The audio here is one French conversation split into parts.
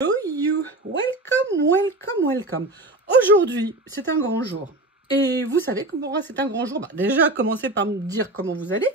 Hello you, welcome. Aujourd'hui, c'est un grand jour. Et vous savez que pour moi, c'est un grand jour. Déjà, commencez par me dire comment vous allez.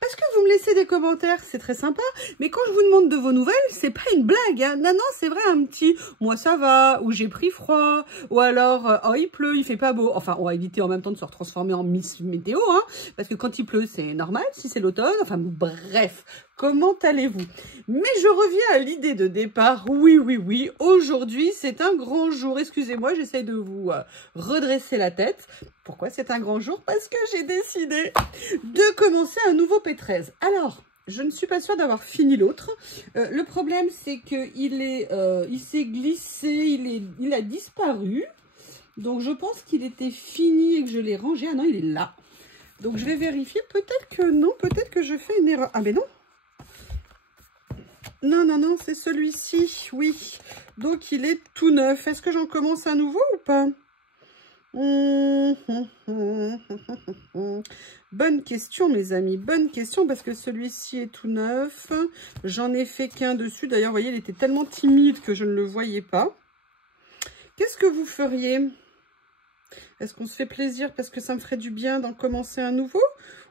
Parce que vous me laissez des commentaires, c'est très sympa. Mais quand je vous demande de vos nouvelles, c'est pas une blague. Hein. Non, c'est vrai, un petit « moi ça va » ou « j'ai pris froid » ou alors « oh, il pleut, il fait pas beau ». Enfin, on va éviter en même temps de se retransformer en Miss Météo. Hein, parce que quand il pleut, c'est normal. Si c'est l'automne, enfin bref. Comment allez-vous? Mais je reviens à l'idée de départ. Oui, aujourd'hui, c'est un grand jour. Excusez-moi, j'essaye de vous redresser la tête. Pourquoi c'est un grand jour? Parce que j'ai décidé de commencer un nouveau P13. Alors, je ne suis pas sûre d'avoir fini l'autre. Le problème, c'est qu'il s'est glissé, il a disparu. Donc, je pense qu'il était fini et que je l'ai rangé. Ah non, il est là. Donc, je vais vérifier. Peut-être que non, peut-être que je fais une erreur. Ah, mais non. Non, c'est celui-ci, oui. Donc, il est tout neuf. Est-ce que j'en commence un nouveau ou pas? Bonne question, mes amis. Bonne question, parce que celui-ci est tout neuf. J'en ai fait qu'un dessus. D'ailleurs, vous voyez, il était tellement timide que je ne le voyais pas. Qu'est-ce que vous feriez? Est-ce qu'on se fait plaisir parce que ça me ferait du bien d'en commencer un nouveau?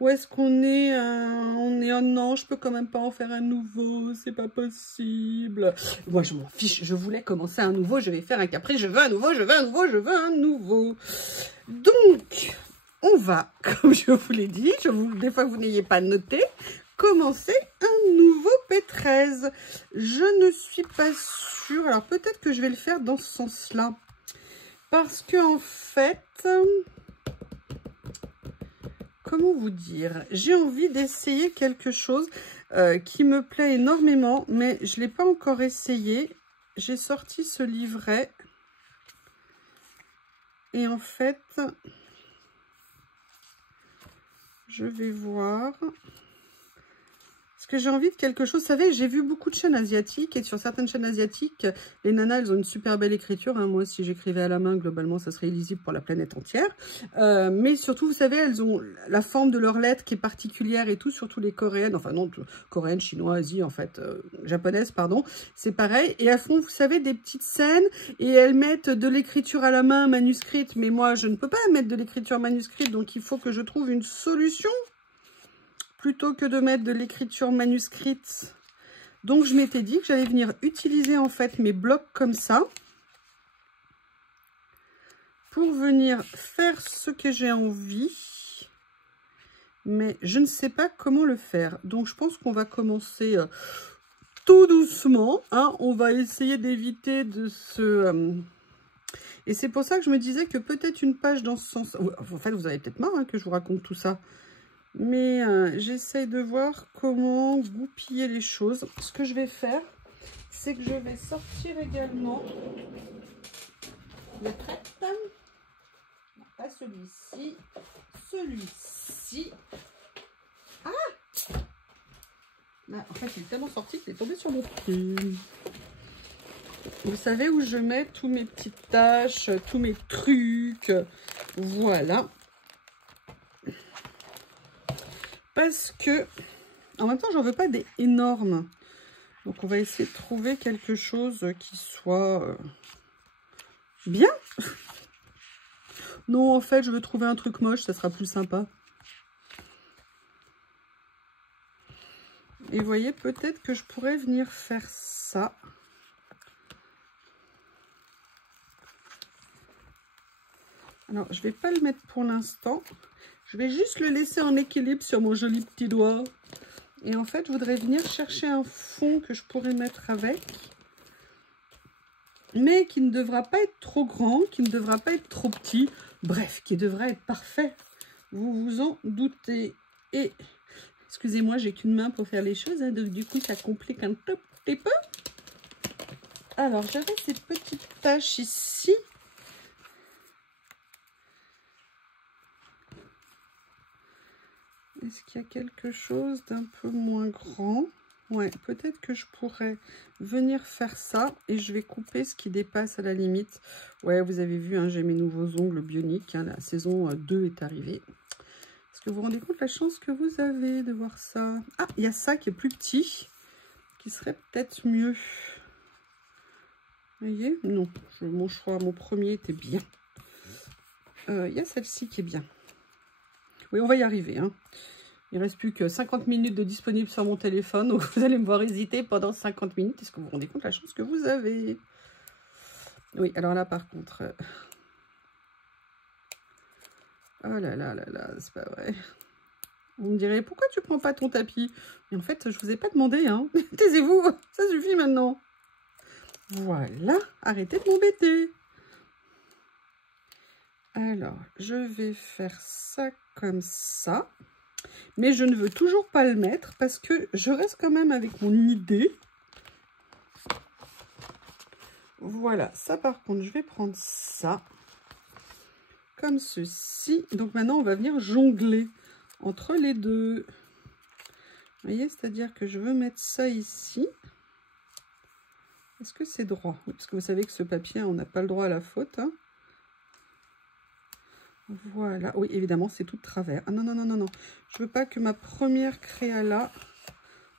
Ou est-ce qu'on est, oh non, je peux quand même pas en faire un nouveau, c'est pas possible. Moi, je m'en fiche, je voulais commencer un nouveau, je vais faire un caprice, je veux un nouveau. Donc, on va, comme je vous l'ai dit, des fois que vous n'ayez pas noté, commencer un nouveau P13. Je ne suis pas sûre, alors peut-être que je vais le faire dans ce sens-là. Parce que en fait... Comment vous dire? J'ai envie d'essayer quelque chose qui me plaît énormément, mais je ne l'ai pas encore essayé. J'ai sorti ce livret. Et en fait, je vais voir... Parce que j'ai envie de quelque chose. Vous savez, j'ai vu beaucoup de chaînes asiatiques. Et sur certaines chaînes asiatiques, les nanas, elles ont une super belle écriture. Hein. Moi, si j'écrivais à la main, globalement, ça serait illisible pour la planète entière. Mais surtout, vous savez, elles ont la forme de leurs lettres qui est particulière et tout. Surtout les coréennes. Enfin non, coréennes, chinoises, Asie, en fait. Japonaises, pardon. C'est pareil. Et elles font, vous savez, des petites scènes. Et elles mettent de l'écriture à la main manuscrite. Mais moi, je ne peux pas mettre de l'écriture manuscrite. Donc, il faut que je trouve une solution. Plutôt que de mettre de l'écriture manuscrite. Donc, je m'étais dit que j'allais venir utiliser, en fait, mes blocs comme ça. Pour venir faire ce que j'ai envie. Mais je ne sais pas comment le faire. Donc, je pense qu'on va commencer tout doucement. Hein. On va essayer d'éviter de se... Et c'est pour ça que je me disais que peut-être une page dans ce sens... En fait, vous avez peut-être marre hein, que je vous raconte tout ça. Mais j'essaye de voir comment goupiller les choses. Ce que je vais faire, c'est que je vais sortir également le trait. Non, pas celui-ci. Celui-ci. Ah! Là, en fait, il est tellement sorti qu'il est tombé sur mon pied. Vous savez où je mets tous mes petites tâches, tous mes trucs. Voilà. Parce que, en même temps, j'en veux pas des énormes. Donc, on va essayer de trouver quelque chose qui soit bien. Non, en fait, je veux trouver un truc moche, ça sera plus sympa. Et vous voyez, peut-être que je pourrais venir faire ça. Alors, je vais pas le mettre pour l'instant. Je vais juste le laisser en équilibre sur mon joli petit doigt. Et en fait, je voudrais venir chercher un fond que je pourrais mettre avec. Mais qui ne devra pas être trop grand, qui ne devra pas être trop petit. Bref, qui devrait être parfait. Vous vous en doutez. Et, excusez-moi, j'ai qu'une main pour faire les choses. Hein, donc, du coup, ça complique un tout petit peu. Alors, j'avais ces petites taches ici. Est-ce qu'il y a quelque chose d'un peu moins grand? Ouais, peut-être que je pourrais venir faire ça et je vais couper ce qui dépasse à la limite. Ouais, vous avez vu, hein, j'ai mes nouveaux ongles bioniques. Hein, la saison 2 est arrivée. Est-ce que vous vous rendez compte la chance que vous avez de voir ça? Ah, il y a ça qui est plus petit, qui serait peut-être mieux. Vous voyez? Non, mon choix, mon premier était bien. Il y a celle-ci qui est bien. Oui, on va y arriver. Hein. Il ne reste plus que 50 minutes de disponible sur mon téléphone. Donc, vous allez me voir hésiter pendant 50 minutes. Est-ce que vous vous rendez compte de la chance que vous avez? Oui, alors là, par contre... Oh là là là là, c'est pas vrai. Vous me direz, pourquoi tu prends pas ton tapis? Mais en fait, je vous ai pas demandé. Hein. Taisez-vous, ça suffit maintenant. Voilà, arrêtez de m'embêter. Alors, je vais faire ça comme ça. Mais je ne veux toujours pas le mettre parce que je reste quand même avec mon idée. Voilà, ça par contre, je vais prendre ça. Comme ceci. Donc maintenant, on va venir jongler entre les deux. Vous voyez, c'est-à-dire que je veux mettre ça ici. Est-ce que c'est droit? Oui, parce que vous savez que ce papier, on n'a pas le droit à la faute. Hein. Voilà. Oui, évidemment, c'est tout de travers. Ah non, non, non, non, non. Je veux pas que ma première créa-là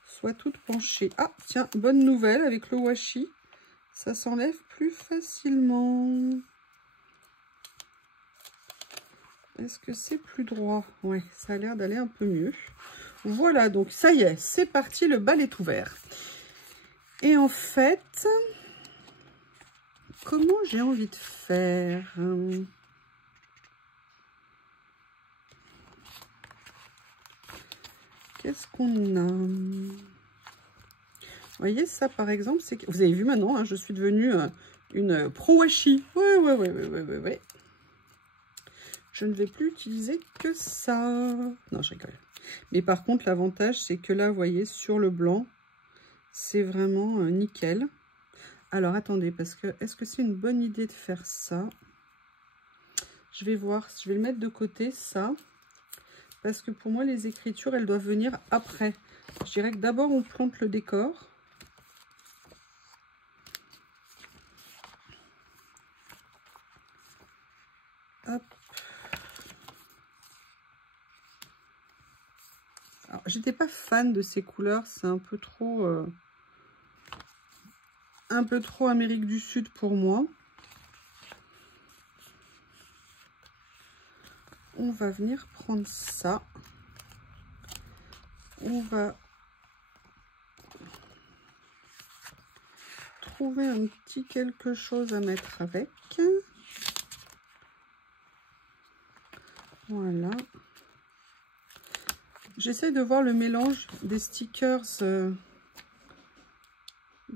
soit toute penchée. Ah, tiens, bonne nouvelle avec le washi. Ça s'enlève plus facilement. Est-ce que c'est plus droit? Ouais, ça a l'air d'aller un peu mieux. Voilà, donc ça y est, c'est parti, le bal est ouvert. Et en fait, comment j'ai envie de faire? Qu'est-ce qu'on a? Vous voyez, ça par exemple, c'est que vous avez vu maintenant, hein, je suis devenue une pro washi. Ouais, ouais, ouais, ouais, ouais, ouais, ouais. Je ne vais plus utiliser que ça. Non, je rigole. Mais par contre, l'avantage, c'est que là, vous voyez, sur le blanc, c'est vraiment nickel. Alors, attendez, parce que est-ce que c'est une bonne idée de faire ça? Je vais voir, je vais le mettre de côté, ça. Parce que pour moi, les écritures, elles doivent venir après. Je dirais que d'abord, on plante le décor. Hop. Alors, j'étais pas fan de ces couleurs, c'est un peu trop Amérique du Sud pour moi. On va venir prendre ça. On va trouver un petit quelque chose à mettre avec. Voilà. J'essaie de voir le mélange des stickers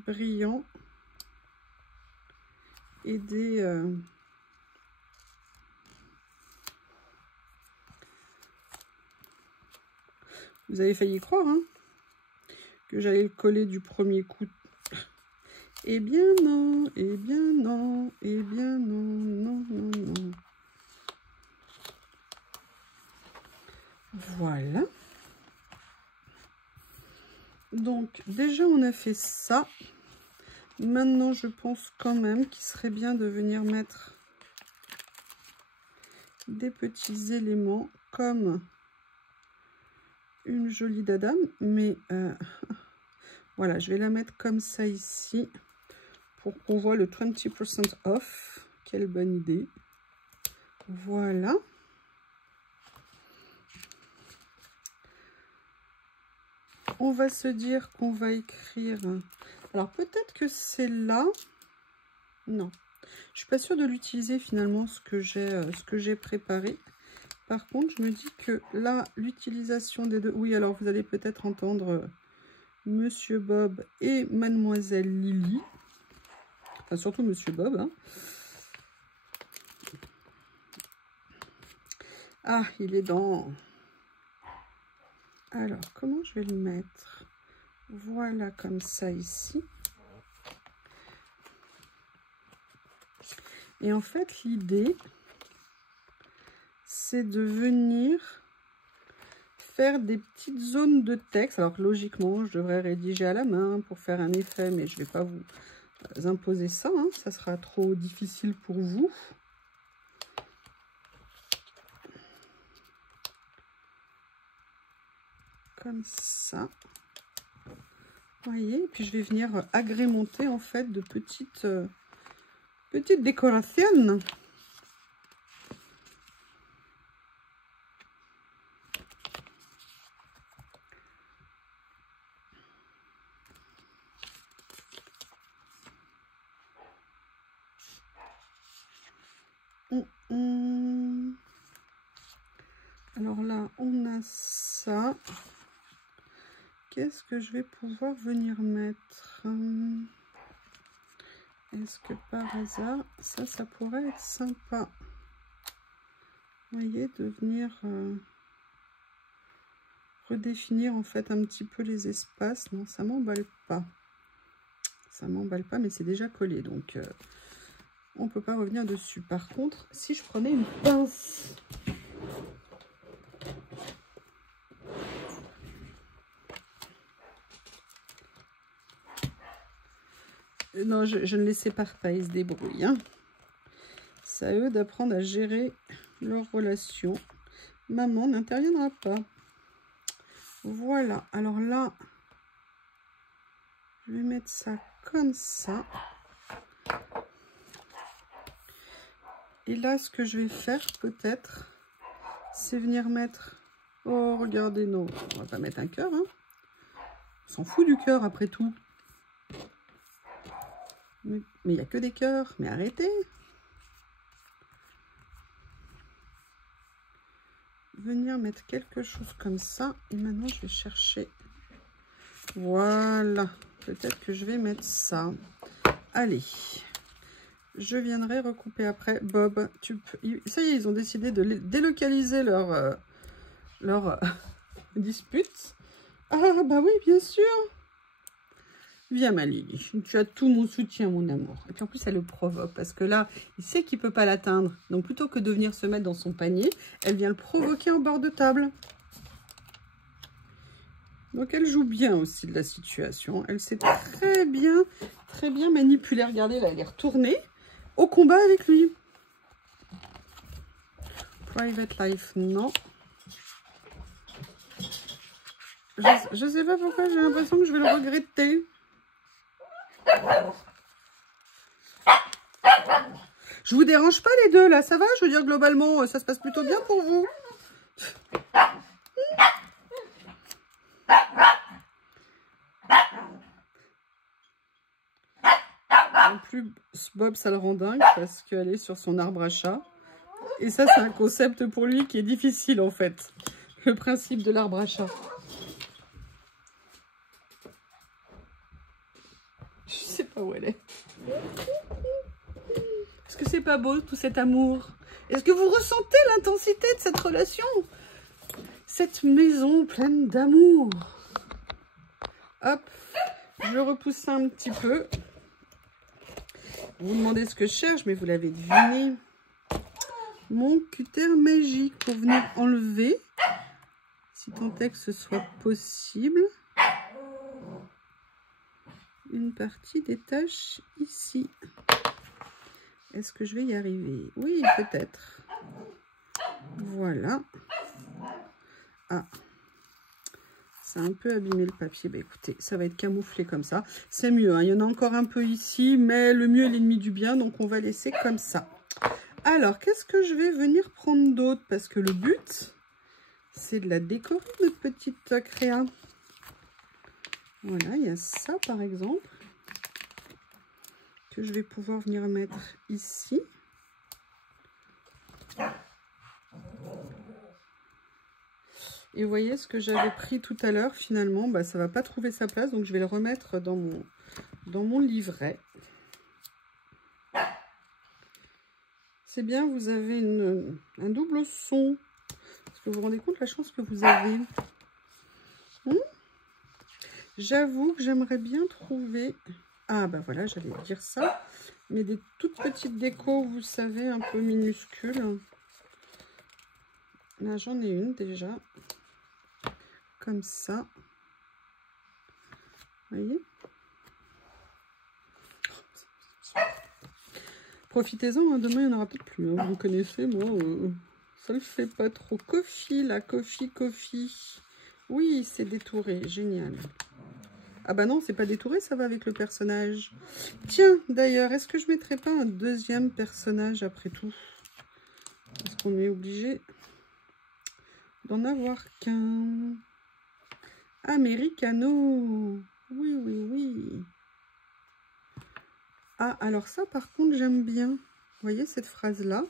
brillants et des... Vous avez failli croire hein, que j'allais le coller du premier coup. Eh bien non, eh bien non, eh bien non, non, non, non. Voilà. Donc déjà on a fait ça. Maintenant je pense quand même qu'il serait bien de venir mettre des petits éléments comme une jolie dada, mais voilà, je vais la mettre comme ça ici pour qu'on voit le 20% off. Quelle bonne idée. Voilà. On va se dire qu'on va écrire... Alors peut-être que c'est là. Non. Je suis pas sûre de l'utiliser finalement ce que j'ai préparé. Par contre, je me dis que là, l'utilisation des deux... Oui, alors vous allez peut-être entendre Monsieur Bob et Mademoiselle Lily. Enfin, surtout Monsieur Bob. Hein. Ah, il est dans... Alors, comment je vais le mettre? Voilà, comme ça ici. Et en fait, l'idée, c'est de venir faire des petites zones de texte. Alors, logiquement, je devrais rédiger à la main pour faire un effet, mais je ne vais pas vous imposer ça. Hein. Ça sera trop difficile pour vous. Comme ça. Vous voyez, et puis je vais venir agrémenter en fait de petites Petite décoration. Alors là, on a ça. Qu'est-ce que je vais pouvoir venir mettre? Est-ce que par hasard, ça pourrait être sympa? Vous voyez, de venir redéfinir en fait un petit peu les espaces. Non, ça m'emballe pas. Ça m'emballe pas, mais c'est déjà collé, donc on ne peut pas revenir dessus. Par contre, si je prenais une pince, non, je ne les sépare pas, ils se débrouillent. Hein. C'est à eux d'apprendre à gérer leur relation. Maman n'interviendra pas. Voilà, alors là, je vais mettre ça comme ça. Et là, ce que je vais faire, peut-être, c'est venir mettre... Oh, regardez, non, on va pas mettre un cœur. Hein. On s'en fout du cœur, après tout. Mais il n'y a que des cœurs. Mais arrêtez. Venir mettre quelque chose comme ça. Et maintenant, je vais chercher... Voilà. Peut-être que je vais mettre ça. Allez. Je viendrai recouper après. Bob, tu peux... Ça y est, ils ont décidé de délocaliser leur dispute. Ah, bah oui, bien sûr. Viens, ma Lily. Tu as tout mon soutien, mon amour. Et puis en plus, elle le provoque. Parce que là, il sait qu'il ne peut pas l'atteindre. Donc, plutôt que de venir se mettre dans son panier, elle vient le provoquer en bord de table. Donc, elle joue bien aussi de la situation. Elle sait très bien manipuler. Regardez, là, elle est retournée au combat avec lui. Private life, non. Je sais pas pourquoi, j'ai l'impression que je vais le regretter. Je vous dérange pas les deux, là, ça va? Je veux dire, globalement, ça se passe plutôt bien pour vous. En plus, Bob, ça le rend dingue parce qu'elle est sur son arbre à chat. Et ça, c'est un concept pour lui qui est difficile, en fait. Le principe de l'arbre à chat. Je sais pas où elle est. Est-ce que c'est pas beau, tout cet amour? Est-ce que vous ressentez l'intensité de cette relation? Cette maison pleine d'amour. Hop, je repousse ça un petit peu. Vous vous demandez ce que je cherche, mais vous l'avez deviné. Mon cutter magique pour venir enlever, si tant est que ce soit possible, une partie des taches ici. Est-ce que je vais y arriver? Oui, peut-être. Voilà. Ah, ça a un peu abîmé le papier. Bah, écoutez, ça va être camouflé comme ça. C'est mieux, hein. Il y en a encore un peu ici, mais le mieux est l'ennemi du bien, donc on va laisser comme ça. Alors, qu'est-ce que je vais venir prendre d'autre? Parce que le but, c'est de la décorer, notre petite créa. Voilà, il y a ça, par exemple, que je vais pouvoir venir mettre ici. Et vous voyez, ce que j'avais pris tout à l'heure, finalement, bah, ça ne va pas trouver sa place. Donc, je vais le remettre dans mon livret. C'est bien, vous avez un double son. Est-ce que vous vous rendez compte la chance que vous avez? J'avoue que j'aimerais bien trouver... Ah, bah voilà, j'allais dire ça. Mais des toutes petites décos, vous savez, un peu minuscules. Là, j'en ai une déjà. Comme ça. Vous voyez? Profitez-en, hein, demain il n'y en aura peut-être plus. Hein. Vous connaissez, moi, ça le fait pas trop. Coffee, là, coffee. Oui, c'est détouré, génial. Ah bah non, c'est pas détouré, ça va avec le personnage. Tiens, d'ailleurs, est-ce que je mettrais pas un deuxième personnage après tout? Est-ce qu'on est obligé d'en avoir qu'un? Americano. Oui, oui, oui. Ah, alors ça, par contre, j'aime bien. Vous voyez cette phrase-là?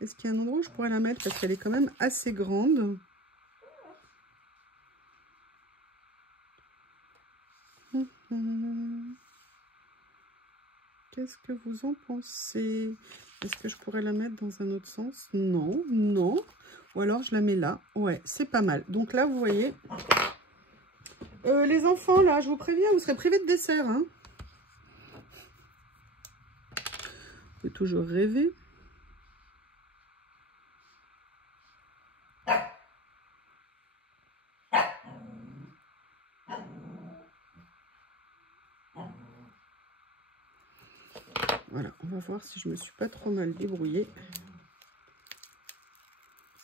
Est-ce qu'il y a un endroit où je pourrais la mettre? Parce qu'elle est quand même assez grande. Qu'est-ce que vous en pensez? Est-ce que je pourrais la mettre dans un autre sens? Non, non. Ou alors je la mets là. Ouais, c'est pas mal. Donc là, vous voyez... les enfants, là, je vous préviens, vous serez privés de dessert. Hein. Vous pouvez toujours rêver. Voilà, on va voir si je me suis pas trop mal débrouillée.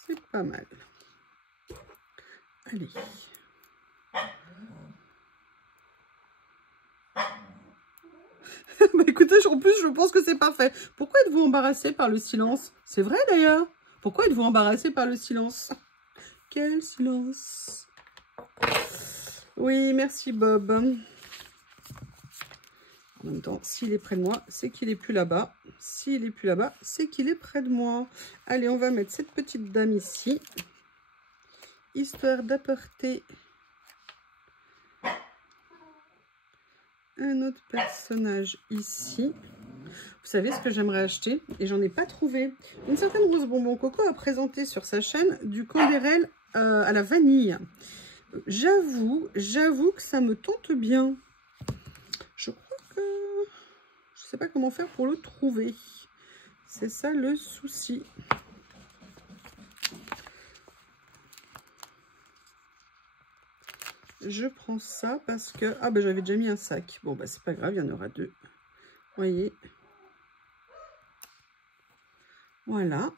C'est pas mal. Allez. Bah écoutez, en plus, je pense que c'est parfait. Pourquoi êtes-vous embarrassé par le silence? C'est vrai d'ailleurs. Pourquoi êtes-vous embarrassé par le silence? Quel silence? Oui, merci Bob. En même temps, s'il est près de moi, c'est qu'il est plus là-bas. S'il est plus là-bas, c'est qu'il est près de moi. Allez, on va mettre cette petite dame ici. Histoire d'apporter un autre personnage ici. Vous savez ce que j'aimerais acheter et j'en ai pas trouvé. Une certaine Rose Bonbon Coco a présenté sur sa chaîne du Candérel à la vanille. J'avoue que ça me tente bien. Je crois que je sais pas comment faire pour le trouver. C'est ça le souci. Je prends ça parce que... Ah ben j'avais déjà mis un sac. Bon bah c'est pas grave, il y en aura deux. Vous voyez. Voilà.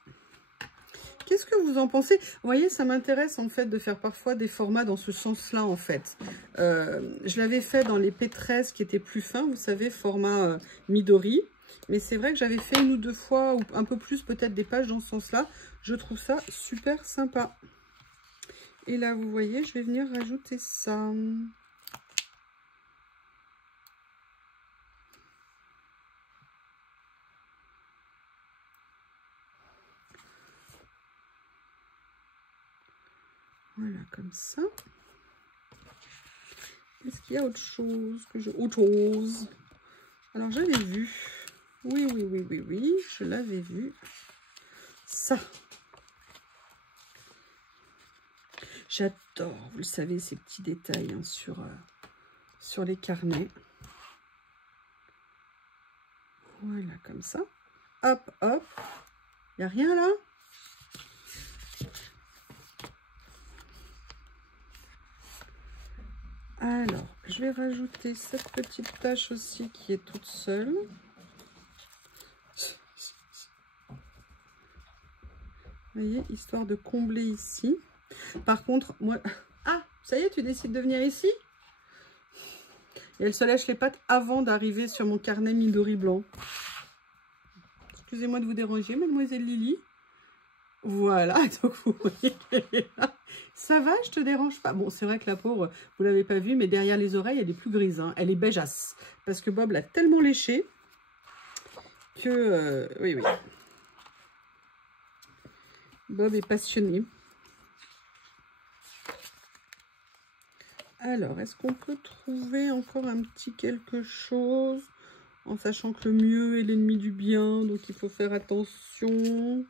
Qu'est-ce que vous en pensez? Vous voyez, ça m'intéresse en fait de faire parfois des formats dans ce sens-là en fait. Je l'avais fait dans les P13 qui étaient plus fins, vous savez, format Midori. Mais c'est vrai que j'avais fait une ou deux fois, ou un peu plus peut-être des pages dans ce sens-là. Je trouve ça super sympa. Et là, vous voyez, je vais venir rajouter ça. Voilà, comme ça. Est-ce qu'il y a autre chose que je... Autre chose. Alors, j'avais vu. Oui, oui, oui, oui, oui. Je l'avais vu. Ça. J'adore, vous le savez, ces petits détails hein, sur les carnets. Voilà, comme ça. Hop, hop. Il n'y a rien là? Alors, je vais rajouter cette petite tache aussi qui est toute seule. Vous voyez, histoire de combler ici. Par contre, moi... Ah, ça y est, tu décides de venir ici? Et elle se lèche les pattes avant d'arriver sur mon carnet Midori blanc. Excusez-moi de vous déranger, mademoiselle Lily. Voilà, donc vous voyez qu'elle est là. Ça va, je te dérange pas? Bon, c'est vrai que la pauvre, vous l'avez pas vue, mais derrière les oreilles, elle est plus grise. Hein. Elle est beigeasse. Parce que Bob l'a tellement léché que... oui, oui. Bob est passionné. Alors, est-ce qu'on peut trouver encore un petit quelque chose? En sachant que le mieux est l'ennemi du bien, donc il faut faire attention.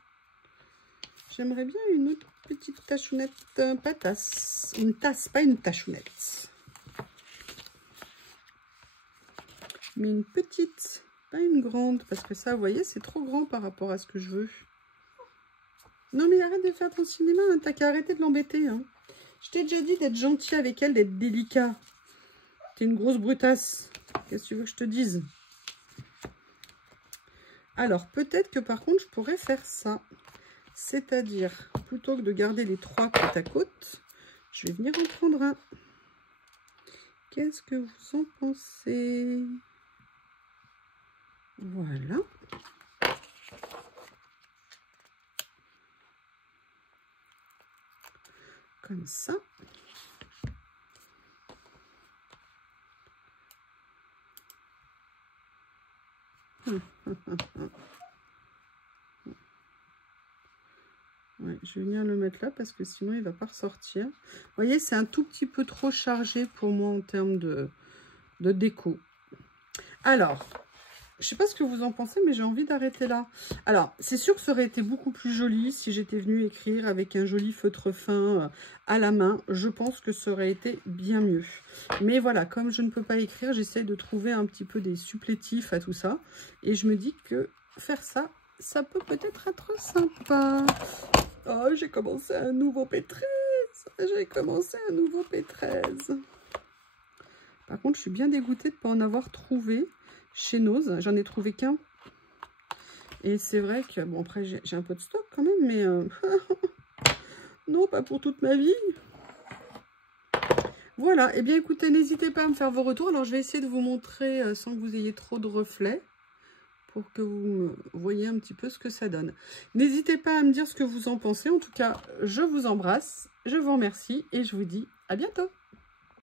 J'aimerais bien une autre petite tachounette, pas tasse, une tasse, pas une tachounette. Mais une petite, pas une grande, parce que ça, vous voyez, c'est trop grand par rapport à ce que je veux. Non mais arrête de faire ton cinéma, hein, t'as qu'à arrêter de l'embêter. Hein. Je t'ai déjà dit d'être gentil avec elle, d'être délicat. T'es une grosse brutasse. Qu'est-ce que tu veux que je te dise? Alors, peut-être que par contre, je pourrais faire ça. C'est-à-dire, plutôt que de garder les trois côte à côte, je vais venir en prendre un. Qu'est-ce que vous en pensez? Voilà. Comme ça. Ouais, je vais venir le mettre là parce que sinon il va pas ressortir. Vous voyez, c'est un tout petit peu trop chargé pour moi en termes de déco. Alors, je sais pas ce que vous en pensez, mais j'ai envie d'arrêter là. Alors, c'est sûr que ça aurait été beaucoup plus joli si j'étais venue écrire avec un joli feutre fin à la main. Je pense que ça aurait été bien mieux. Mais voilà, comme je ne peux pas écrire, j'essaie de trouver un petit peu des supplétifs à tout ça. Et je me dis que faire ça, ça peut peut-être être sympa. Oh, j'ai commencé un nouveau P13. J'ai commencé un nouveau P13. Par contre, je suis bien dégoûtée de ne pas en avoir trouvé chez Nose. J'en ai trouvé qu'un. Et c'est vrai que, bon, après, j'ai un peu de stock quand même, mais non, pas pour toute ma vie. Voilà. Eh bien, écoutez, n'hésitez pas à me faire vos retours. Alors, je vais essayer de vous montrer sans que vous ayez trop de reflets, pour que vous voyez un petit peu ce que ça donne. N'hésitez pas à me dire ce que vous en pensez. En tout cas, je vous embrasse, je vous remercie et je vous dis à bientôt.